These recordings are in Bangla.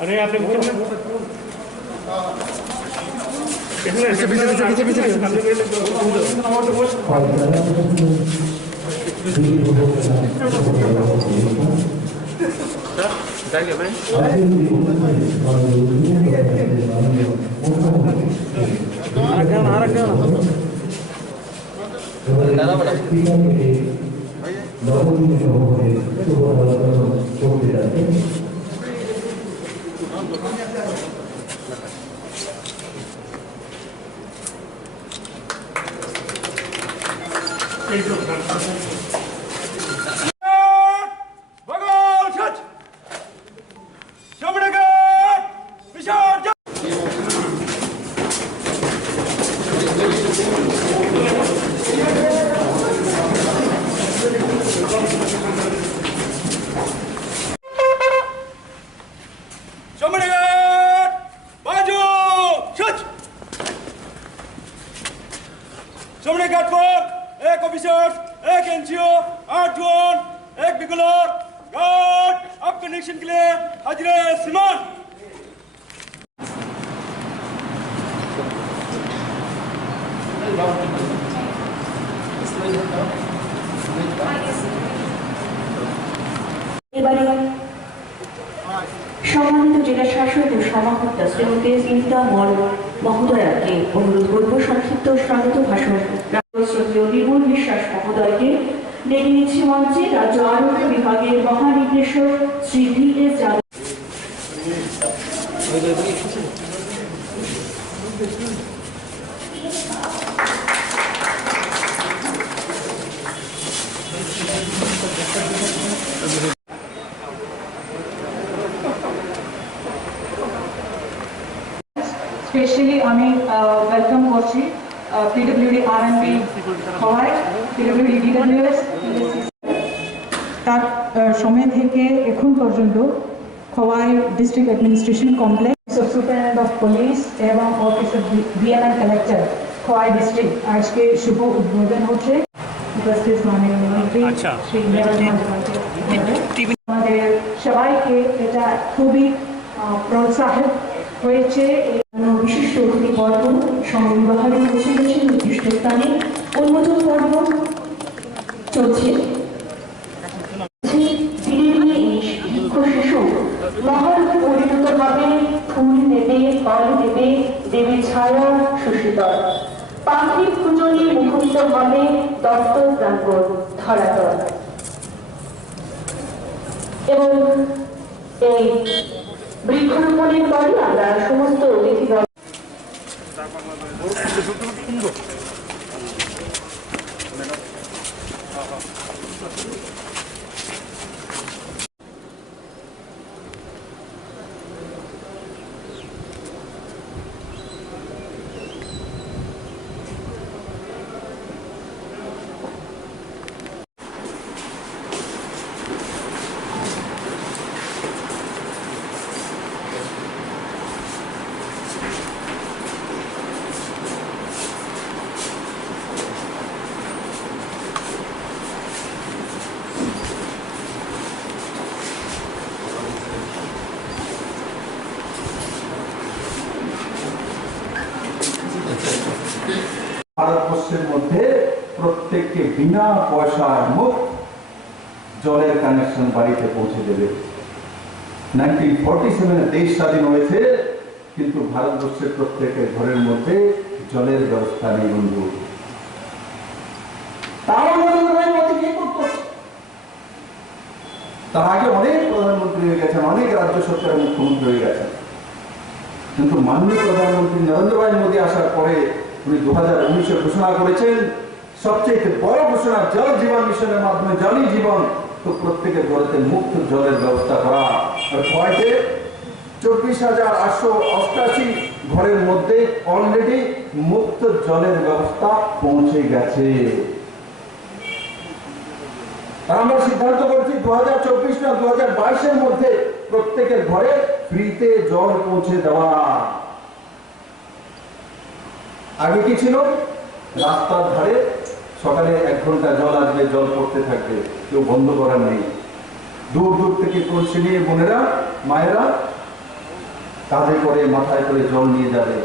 अरे आपने सामने घाट पर एक ऑफिसर, एक एनजीओ, 8 जवान, एक बिगुलर, गार्ड आपके निरीक्षण के लिए हाजिर है श्रीमान। সম্মানিত জেলা শাসক ও সমাহর্তা শ্রীমতী স্মিতা মল মহোদয়াকে অনুরোধ করব সংক্ষিপ্ত স্বাগত ভাষণ শ্রদ্ধেয় নির্মল বিশ্বাস মহোদয়কে ডেকে নিচ্ছি মঞ্চে রাজ্য আরোগ্য বিভাগের মহানির্দেশক শ্রী VS যাদব। স্পেশালি আমি ওয়েলকাম করছি PWD RMB Khowai, PWD DWS তার সময় থেকে এখন পর্যন্ত Khowai district administration complex, superintendent of police এবং office of VNN collector Khowai district আজকে শুভ উদ্বোধন হচ্ছে। উপস্থিত মাননীয় মন্ত্রী শ্রী আমাদের সবাইকে এটা খুবই প্রোৎসাহিত হয়েছে। বিশিষ্ট অতিথি পর্ব সংবিভাগে পৌঁছে গেছে নির্দিষ্ট স্থানে উন্মোচন পর্ব চলছে। মহারূপে পরিণত হবে, ফুল দেবে, ফল দেবে, দেবে ছায়া সুশীতল, পাখির পূজনে মুখরিত হবে দপ্তর প্রাঙ্গণ ধরাতল। এবং এই বৃক্ষরোপণের পরে আমরা সমস্ত অতিথিগণ ভারতবর্ষের মধ্যে প্রত্যেককে বিনা পয়সায় মুক্ত জলের কানেকশন বাড়িতে পৌঁছে দেবে। 1947 দেশ স্বাধীন হয়েছে, কিন্তু ভারতবর্ষের প্রত্যেকের ঘরের মধ্যে জলের ব্যবস্থা নেই বন্ধু। তার আগে অনেক প্রধানমন্ত্রী হয়ে গেছেন, অনেক রাজ্য সরকারের মুখ্যমন্ত্রী হয়ে গেছেন, কিন্তু মাননীয় প্রধানমন্ত্রী নরেন্দ্র ভাই মোদী আসার পরে উনি 2019 ঘোষণা করেছেন সবচেয়ে বড় ঘোষণা জল জীবন মিশনের মাধ্যমে জলই জীবন, তো প্রত্যেকের ঘরেতে মুক্ত জলের ব্যবস্থা করা। আর খোয়াইতে 24,888 ঘরের মধ্যে অলরেডি মুক্ত জলের ব্যবস্থা পৌঁছে গেছে। আমরা সিদ্ধান্ত করেছি 2024 না 2022 মধ্যে প্রত্যেকের ঘরে ফ্রিতে জল পৌঁছে দেওয়া। আগে কি ছিল, রাস্তার ধারে সকালে 1 ঘন্টা জল আসবে, জল পড়তে থাকবে, কেউ বন্ধ করার নেই। দূর দূর থেকে কলসি নিয়ে বোনেরা মায়েরা কাঁধে করে মাথায় করে জল নিয়ে যাবে।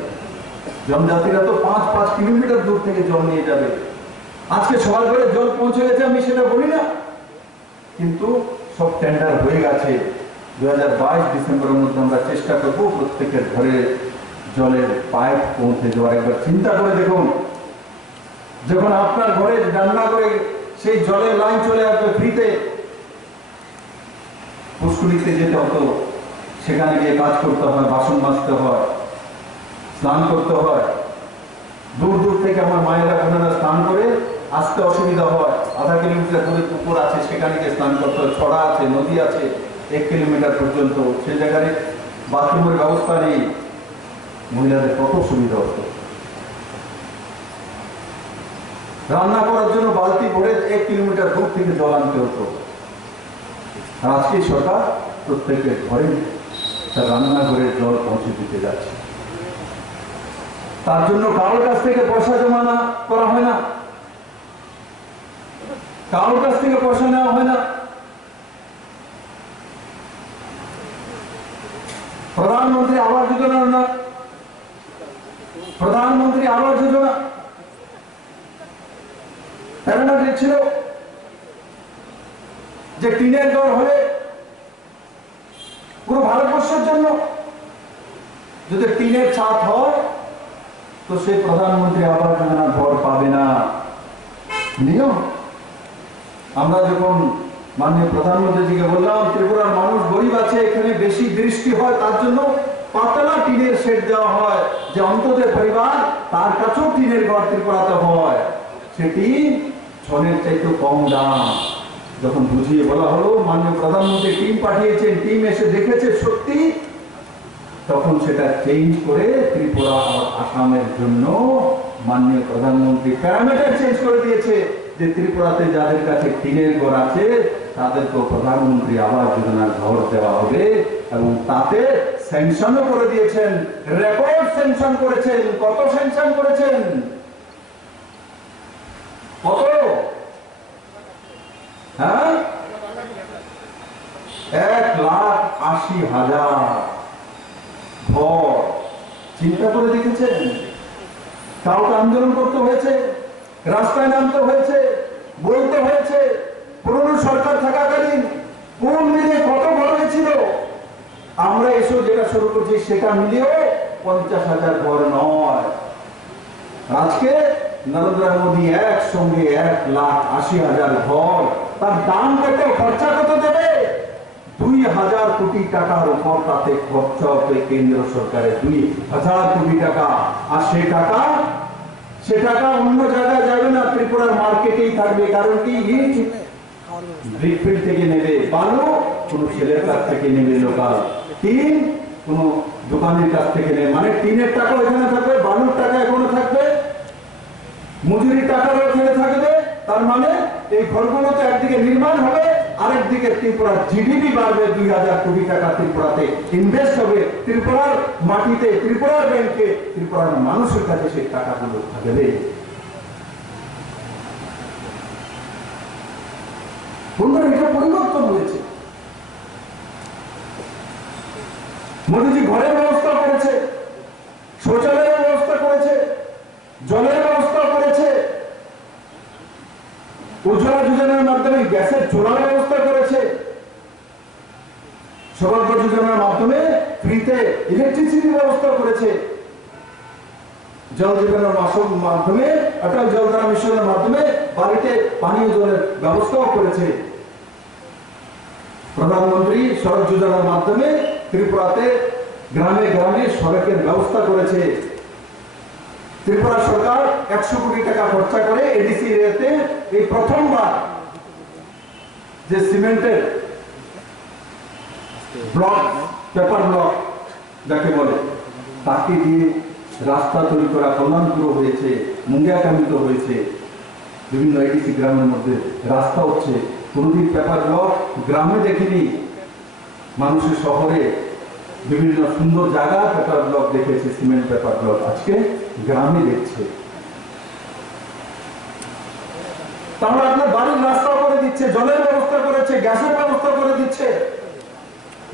জনজাতিরা তো 5-5 কিলোমিটার দূর থেকে জল নিয়ে যাবে। আজকে সবার ঘরে জল পৌঁছে গেছে, আমি সেটা বলি না, কিন্তু সব টেন্ডার হয়ে গেছে। 2022 ডিসেম্বরের মধ্যে আমরা চেষ্টা করব প্রত্যেকের ঘরে জলের পাইপ পৌঁছে দেওয়ার। একবার চিন্তা করে দেখুন, যখন আপনার ঘরে রান্না করে সেই জলের লাইন চলে আসবে ফ্রিতে, পুষ্করিতে যেতে হতো, সেখানে গিয়ে কাজ করতে হয়, বাসন মাজতে হয়, স্নান করতে হয়। দূর দূর থেকে আমার মায়েরা বোনেরা স্নান করে আসতে অসুবিধা হয়। আধা কিলোমিটার দূরে পুকুর আছে, সেখানে গিয়ে স্নান করতে হয়। ছড়া আছে, নদী আছে 1 কিলোমিটার পর্যন্ত, সেই জায়গায় বাথরুমের ব্যবস্থা নেই। মহিলাদের কত সুবিধা হতো। রান্না করার জন্য বালতি ভরে 1 কিলোমিটার দূর থেকে জল আনতে হতো। আর আজকে সরকার প্রত্যেকের ঘরে তার রান্নাঘরের জল পৌঁছে দিতে যাচ্ছে। তার জন্য কারোর কাছ থেকে পয়সা জমা না করা হয় না, কারোর কাছ থেকে পয়সা নেওয়া হয় না। প্রধানমন্ত্রী আবাস যোজনা না, প্রধানমন্ত্রী আবাস যোজনা প্যারামিটার ছিল যে টিনের ঘর হলে পুরো ভারতবর্ষের জন্য, যদি টিনের ছাদ হয় তো সে প্রধানমন্ত্রী আবাস যোজনা ঘর পাবে না। নিয়ম। আমরা যখন মাননীয় প্রধানমন্ত্রীজিকে বললাম ত্রিপুরার মানুষ গরিব আছে, এখানে বেশি বৃষ্টি হয়, তার জন্য পাতলা টিনের শেড দেওয়া হয়, যে অন্তত পরিবার তার কাছেও টিনের ঘর ত্রিপুরাতে হয়, সেটি ছনের চাইতে কম দাম। যখন বুঝিয়ে বলা হলো, মাননীয় প্রধানমন্ত্রী টিম পাঠিয়েছেন, টিম এসে দেখেছে সত্যি, তখন সেটা চেঞ্জ করে ত্রিপুরা আর আসামের জন্য মাননীয় প্রধানমন্ত্রী প্যারামিটার চেঞ্জ করে দিয়েছে, যে ত্রিপুরাতে যাদের কাছে টিনের ঘর আছে তাদেরকে প্রধানমন্ত্রী আবাস যোজনার ঘর দেওয়া হবে। এবং তাতে স্যাংশনও করে দিয়েছেন, রেকর্ড স্যাংশন করেছেন। কত স্যাংশন করেছেন? কত? হ্যাঁ, 1,80,000 ঘর। চিন্তা করে দেখেছেন? কাউকে আন্দোলন করতে হয়েছে, রাস্তায় নামতে হয়েছে, বলতে হয়েছে। পুরনো সরকার থাকাকালীন কোন মিলে কত ঘর হয়েছিল, আমরা এসব যেটা শুরু করছি সেটা মিলিয়েও 50,000 ঘর নয়। আজকে নরেন্দ্র মোদী একসঙ্গে 1,80,000 ঘর, তার দাম কত, খরচা কত দেবে? 2,000 কোটি টাকার উপর তাতে খরচা হবে কেন্দ্র সরকারের, 2,000 কোটি টাকা। আর সে টাকা অন্য জায়গায় যাবে না, ত্রিপুরার মার্কেটেই থাকবে। কারণ কি, ইট ব্রিকফিল্ড থেকে নেবে, বালু কোন ছেলের কাছ থেকে নেবে লোকাল, টিন কোন দোকানের কাছ থেকে নেবে। মানে টিনের টাকা এখানে থাকবে, বালুর টাকা এখানে থাকবে, মজুরি টাকাও এখানে থাকবে। তার মানে এই ঘরগুলোতে একদিকে নির্মাণ হবে, আরেকদিকে ত্রিপুরার জিডিপি বাড়বে। 2,000 কোটি টাকা ত্রিপুরাতে ইনভেস্ট হবে, ত্রিপুরার মাটিতে, ত্রিপুরার ব্যাংকে, ত্রিপুরার মানুষের কাছে সেই টাকাগুলো থাকবে। বন্ধুরা, এটা পরিবর্তন হয়েছে। মোদীজি ঘরের ব্যবস্থা করেছে, শৌচালয়ের ব্যবস্থা করেছে, জলের ব্যবস্থা করেছে, উজ্জ্বলা যোজনার মাধ্যমে গ্যাসের চুলার ব্যবস্থা করেছে, সৌভাগ্য যোজনার মাধ্যমে ফ্রিতে ইলেকট্রিসিটির ব্যবস্থা করেছে, জল জীবনের মাধ্যমে, অটল জলধারা মিশনের মাধ্যমে বাড়িতে পানীয় জলের ব্যবস্থাও করেছে। প্রধানমন্ত্রী সড়ক যোজনার মাধ্যমে ত্রিপুরাতে গ্রামে গ্রামে সড়কের ব্যবস্থা করেছে। ত্রিপুরা সরকার 100 কোটি টাকা খরচা করে এডিসি এরিয়াতে এই প্রথমবার যে সিমেন্টের ব্লক, পেপার ব্লক যাকে বলে, তাকে দিয়ে রাস্তা তৈরি করা কল্যাণপুর হয়েছে, মুঙ্গিয়াকামিত হয়েছে। বিভিন্ন এডিসি গ্রামের মধ্যে রাস্তা হচ্ছে। কোনদিন পেপার ব্লক গ্রামে দেখিনি, মানুষের শহরে বিভিন্ন সুন্দর জায়গা পেপার ব্লক দেখেছে, সিমেন্ট পেপার ব্লক আজকে গ্রামে দেখছে। তাহলে আপনার বাড়ির রাস্তা করে দিচ্ছে, জলের ব্যবস্থা করেছে, গ্যাসের ব্যবস্থা করে দিচ্ছে,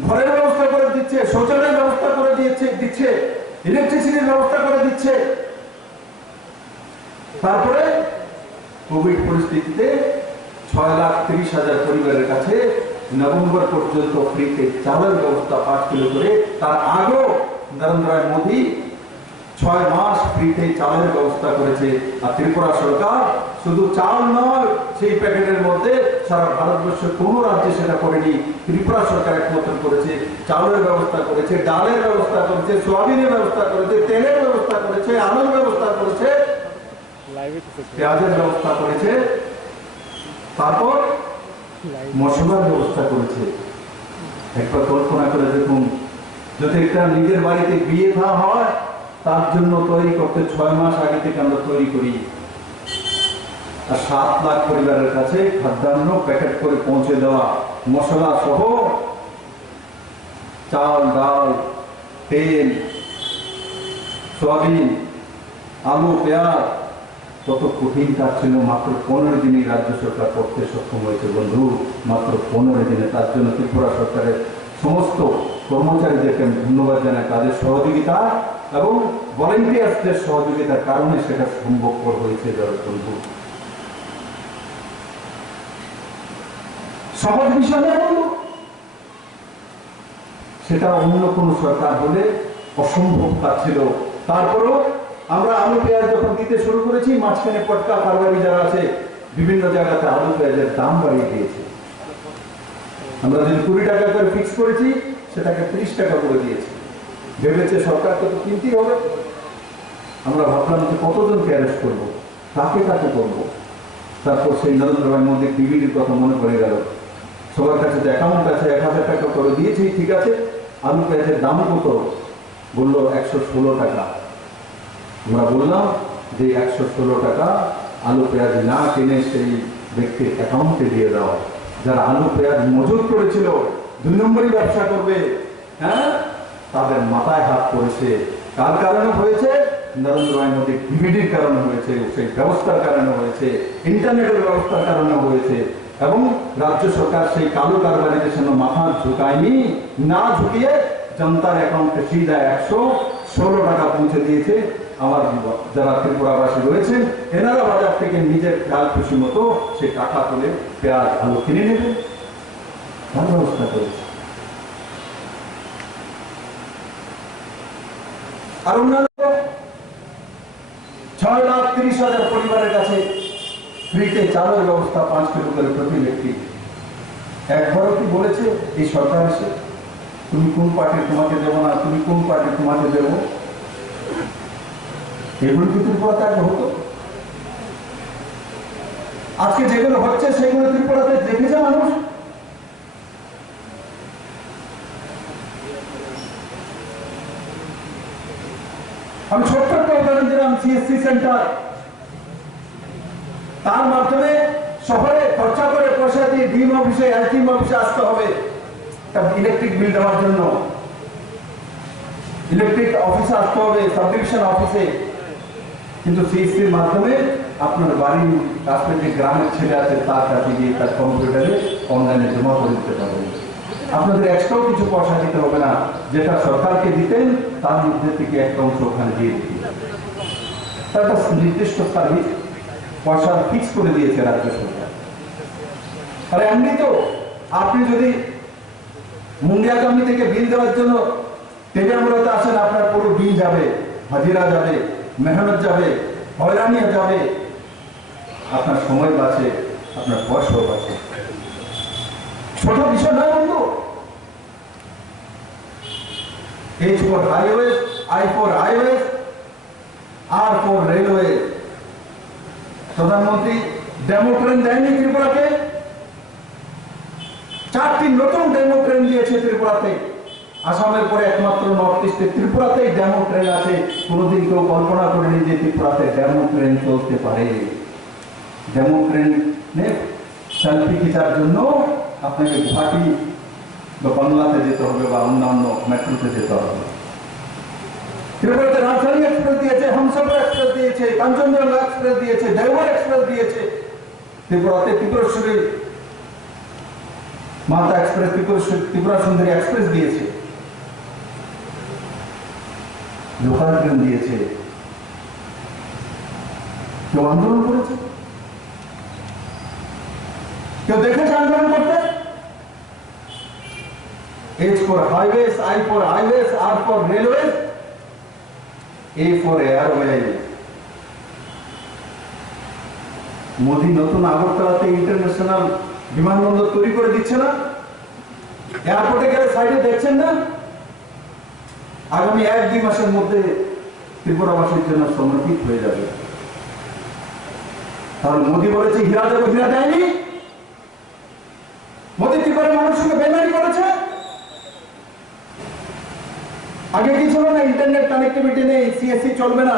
ঘরের ব্যবস্থা করে দিচ্ছে, শৌচালয়ের ব্যবস্থা করে দিচ্ছে। দিচ্ছে, ইলেকট্রিসিটির ব্যবস্থা করে দিচ্ছে। তারপরে কোভিড পরিস্থিতিতে 6,30,000 পরিবারের কাছে নভেম্বর পর্যন্ত ফ্রিতে চালের ব্যবস্থা 5 কিলো করে। তার আগেও নরেন্দ্র ভাই মোদী 6 মাস ফ্রিতে চালের ব্যবস্থা করেছে। আর ত্রিপুরা সরকার শুধু চাল নয়, সেই প্যাকেটের মধ্যে সারা ভারতবর্ষের কোন রাজ্যে সেটা করেনি। ত্রিপুরা সরকার একমাত্র করেছে। চালের ব্যবস্থা করেছে, ডালের ব্যবস্থা করেছে, সোয়াবিনের ব্যবস্থা করেছে, তেলের ব্যবস্থা করেছে, আলুর ব্যবস্থা করেছে, পেঁয়াজের ব্যবস্থা করেছে, তারপর মশলার ব্যবস্থা করেছে। একবার কল্পনা করে দেখুন, যদি একটা নিজের বাড়িতে বিয়ে থা হয়, তার জন্য তৈরি করতে 6 মাস আগে থেকে আমরা তৈরি করি। আর 7 লাখ পরিবারের কাছে খাদ্যান্ন প্যাকেট করে পৌঁছে দেওয়া, মশলা সহ চাল, ডাল, তেল, সয়াবিন, আলু, পেঁয়াজ, কত কঠিন কাজ ছিল। মাত্র 15 দিনে রাজ্য সরকার করতে সক্ষম হয়েছে বন্ধু, মাত্র 15 দিনে। তার জন্য ত্রিপুরা সরকারের সমস্ত কর্মচারীদেরকে ধন্যবাদ জানাই। তাদের সহযোগিতা এবং ভলেন্টিয়ার্সদের সহযোগিতার কারণে সেটা সম্ভবপর হয়েছে। বন্ধু, সহজ বিষয় না বন্ধু, সেটা অন্য কোন সরকার হলে অসম্ভব কাজ ছিল। তারপরও আমরা আলু পেঁয়াজ যখন দিতে শুরু করেছি, মাঝখানে পটকা কারবারি যারা আছে বিভিন্ন জায়গাতে আলু পেঁয়াজের দাম বাড়িয়ে দিয়েছে। আমরা যদি 20 টাকা করে ফিক্স করেছি, সেটাকে 30 টাকা করে দিয়েছি। ভেবেছে সরকারকে তো কিনতেই হবে। আমরা ভাবলাম যে কতজনকে অ্যারেস্ট করবো, কাকে কাকে করবো। তারপর সেই নরেন্দ্র ভাই মোদীর ডিভিডির কথা মনে পড়ে গেল। সবার কাছে যে অ্যাকাউন্ট আছে 1,000 টাকা করে দিয়েছি, ঠিক আছে। আলু পেঁয়াজের দাম কত? বললো 116 টাকা। আমরা বললাম যে 116 টাকা আলু পেঁয়াজ না কিনে সেই ব্যক্তির অ্যাকাউন্টে দিয়ে দেওয়া। যারা আলু পেঁয়াজ মজুত করেছিল, 2 নম্বরই ব্যবসা করবে, হ্যাঁ, তাদের মাথায় হাত পড়েছে। কার কারণে হয়েছে? নরেন্দ্র ভাই মোদীর ডিভিডির কারণে হয়েছে, সেই ব্যবস্থার কারণে হয়েছে, ইন্টারনেটের ব্যবস্থার কারণে হয়েছে। এবং রাজ্য সরকার সেই কালো কারবারিদের সামনে মাথা ঝুঁকায়নি, না ঝুঁকিয়ে জনতার অ্যাকাউন্টে সিধা 116 টাকা পৌঁছে দিয়েছে। আমার যারা ত্রিপুরাবাসী রয়েছেন, এনারা বাজার থেকে নিজের খেয়াল খুশি মতো সে টাকা তুলে পেঁয়াজ আলু কিনে নেবে, তার ব্যবস্থা করেছে। আর অন্যান্য 6,30,000 পরিবারের কাছে ফ্রিতে চালের ব্যবস্থা 5 কিলো করে প্রতি ব্যক্তি। একবারও কি বলেছে এই সরকার এসে তুমি কোন পার্টি তোমাকে দেবো না, তুমি কোন পার্টি তোমাকে দেবো? এগুলো কি ত্রিপুরাতে আগে হতো? আজকে যেগুলো হচ্ছে সেগুলো ত্রিপুরাতে দেখেছে মানুষ। আমি ছোট্ট একটা উদাহরণ দিলাম, সিএসসি সেন্টার। তার মাধ্যমে শহরে খরচা করে পয়সা দিয়ে ডিম অফিসে, এলটিএম অফিসে আসতে হবে ইলেকট্রিক বিল দেওয়ার জন্য। ইলেকট্রিক অফিসে আসতে হবে, সাবডিভিশন অফিসে। কিন্তু সিএসসির মাধ্যমে আপনার বাড়ির কাছে যে গ্রামের ছেলে আছে তার কাছে গিয়ে তার কম্পিউটারে অনলাইনে জমা করে দিতে পারবেন। আপনাদের এক্সট্রাও কিছু পয়সা দিতে হবে না, যেটা সরকারকে দিতেন তার মধ্যে থেকে একটা অংশ ওখানে দিয়ে দিতে। তার একটা নির্দিষ্ট সার্ভিস পয়সা ফিক্স করে দিয়েছে রাজ্য সরকার। আর এমনি তো আপনি যদি মুন্ডিয়াগামী থেকে বিল দেওয়ার জন্য টেবিয়ামুড়াতে আসেন, আপনার পুরো বিল যাবে, হাজিরা যাবে, মেহনত যাবে, হয়রানিও যাবে, আপনার সময় বাঁচে, আপনার পয়সাও বাঁচে। ছোট বিষয় নয় বন্ধু। H for highways, I for highways, R for railways। প্রধানমন্ত্রী ডেমো ট্রেন দেয়নি ত্রিপুরাকে, 4টি নতুন ডেমো ট্রেন দিয়েছে ত্রিপুরাতে। আসামের পরে একমাত্র নর্থ ইস্টে ত্রিপুরাতেই ডেমো ট্রেন আছে। কোনোদিন কেউ কল্পনা করেনি যে ত্রিপুরাতে ডেমো ট্রেন চলতে পারে। ডেমো ট্রেনে সেলফি খিচার জন্য আপনাকে গুয়াহাটি বা বাংলাতে যেতে হবে বা অন্যান্য মেট্রোতে যেতে হবে। ত্রিপুরাতে রাজধানী এক্সপ্রেস দিয়েছে, হামসফর এক্সপ্রেস দিয়েছে, কাঞ্চনজঙ্ঘা এক্সপ্রেস দিয়েছে, দেওঘর এক্সপ্রেস দিয়েছে। ত্রিপুরাতে ত্রিপুরেশ্বরী মাতা এক্সপ্রেস, ত্রিপুরা সুন্দরী এক্সপ্রেস দিয়েছে। লোকাল ট্রেন দিয়েছে, কেউ আন্দোলন করেছে? কেউ দেখেছে আন্দোলন করতে? H for highways, I for highways, R for railways, A for airways. Modi নতুন আগরতলাতে ইন্টারন্যাশনাল বিমানবন্দর তৈরি করে দিচ্ছে না? এয়ারপোর্টে গেলে সাইডে দেখছেন না? আগামী 1-2 মাসের মধ্যে ত্রিপুরাবাসীর জন্য সমর্পিত হয়ে যাবে। তাহলে মোদি বলেছে হীরা দেবো, হীরা দেয়নি? মোদি ত্রিপুরার মানুষকে বেমানি করেছে। আগে কি ছিল না? ইন্টারনেট কানেক্টিভিটি নেই, সিএসসি চলবে না।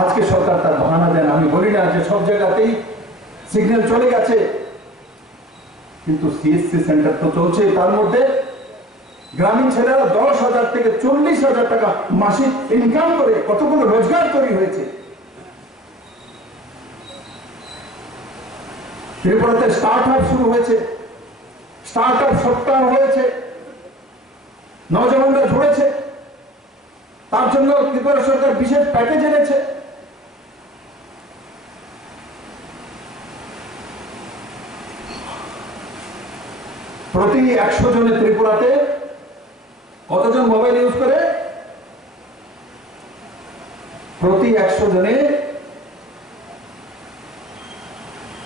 আজকে সরকার তার বাহানা দেন। আমি বলি না যে সব জায়গাতেই সিগন্যাল চলে গেছে, কিন্তু সিএসসি সেন্টার তো চলছে। তার মধ্যে গ্রামীণ ছেলেরা 10,000 থেকে 40,000 টাকা মাসিক ইনকাম করে কতগুলো রোজগার তৈরি হয়েছে। ত্রিপুরাতে স্টার্ট আপ শুরু হয়েছে, স্টার্ট আপ সপ্তাহ হয়েছে, নজওয়ানরা জুড়েছে। তার জন্য ত্রিপুরা সরকার বিশেষ প্যাকেজ এনেছে। প্রতি 100 জনে ত্রিপুরাতে কতজন মোবাইল ইউজ করে? প্রতি 100 জনে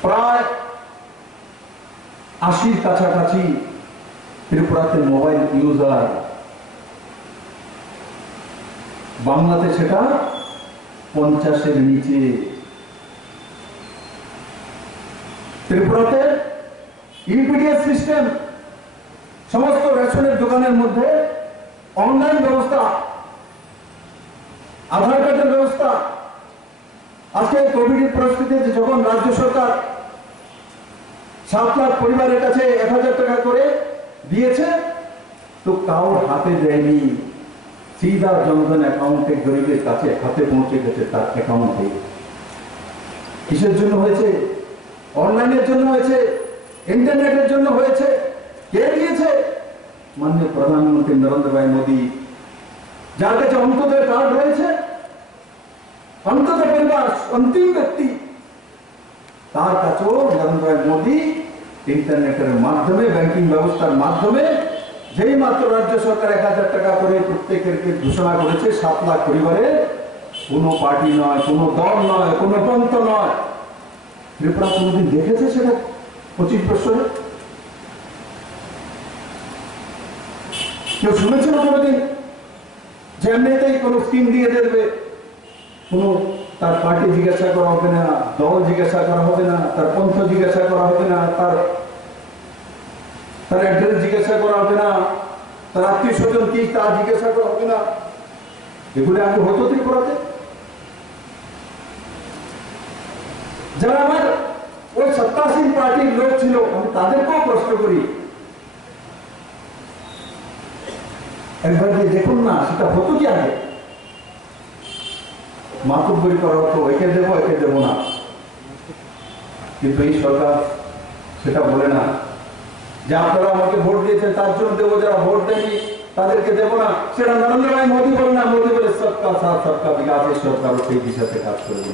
প্রায় 80-র কাছাকাছি ত্রিপুরাতে মোবাইল ইউজার। বাংলাতে সেটা 50-এর নিচে। ত্রিপুরাতে ইউপিডিএস সিস্টেম, সমস্ত রেশনের দোকানের মধ্যে অনলাইন ব্যবস্থা, আধার কার্ডের ব্যবস্থা। আজকে কোভিডের পরিস্থিতিতে যখন রাজ্য সরকার 7 লাখ পরিবারের কাছে 1,000 টাকা করে দিয়েছে, তো কারোর হাতে দেয়নি, সিধা জনধন অ্যাকাউন্টে গরিবের কাছে হাতে পৌঁছে গেছে তার অ্যাকাউন্টে। কিসের জন্য হয়েছে? অনলাইনের জন্য হয়েছে, ইন্টারনেটের জন্য হয়েছে। কে দিয়েছে? মাননীয় প্রধানমন্ত্রী নরেন্দ্র ভাই মোদী। যার কাছে অন্তোদয় কার্ড রয়েছে, অন্তোদয় পরিবার অন্তিম ব্যক্তি, তার কাছেও নরেন্দ্র ভাই মোদী ইন্টারনেটের মাধ্যমে, ব্যাংকিং ব্যবস্থার মাধ্যমে যেই মাত্র রাজ্য সরকার 1,000 টাকা করে প্রত্যেকের ঘোষণা করেছে 7 লাখ পরিবারের, কোনো পার্টি নয়, কোনো দল নয়, কোনো পন্থ নয়। ত্রিপুরা কোনোদিন দেখেছে সেটা 25 বছরে? কেউ শুনেছিল কোনোদিন যে এমনিতেই কোনো স্কিম দিয়ে দেবে? কোনো তার পার্টি জিজ্ঞাসা করা হবে না, দল জিজ্ঞাসা করা হবে না, তার পন্থ জিজ্ঞাসা করা হবে না, তার অ্যাড্রেস জিজ্ঞাসা করা হবে না, তার আত্মীয় স্বজন কি তা জিজ্ঞাসা করা হবে না। এগুলো আগে হতো ত্রিপুরাতে? যারা আমার ওই সত্তাসীন পার্টির লোক ছিল, আমি তাদেরকেও প্রশ্ন করি, একবার দিয়ে দেখুন না সেটা হতো কি আগে? মাতুব্বরি করা হতো, একে দেবো একে দেবো না। কিন্তু এই সরকার সেটা বলে না যে আপনারা আমাকে ভোট দিয়েছেন তার জন্য দেবো, যারা ভোট দেয়নি তাদেরকে দেবো না। সেটা নরেন্দ্র ভাই মোদী বলে না, মোদী বলে সবকা সাথ সবকা বিকাশ। এই সরকারও সেই দিশাতে কাজ করবে।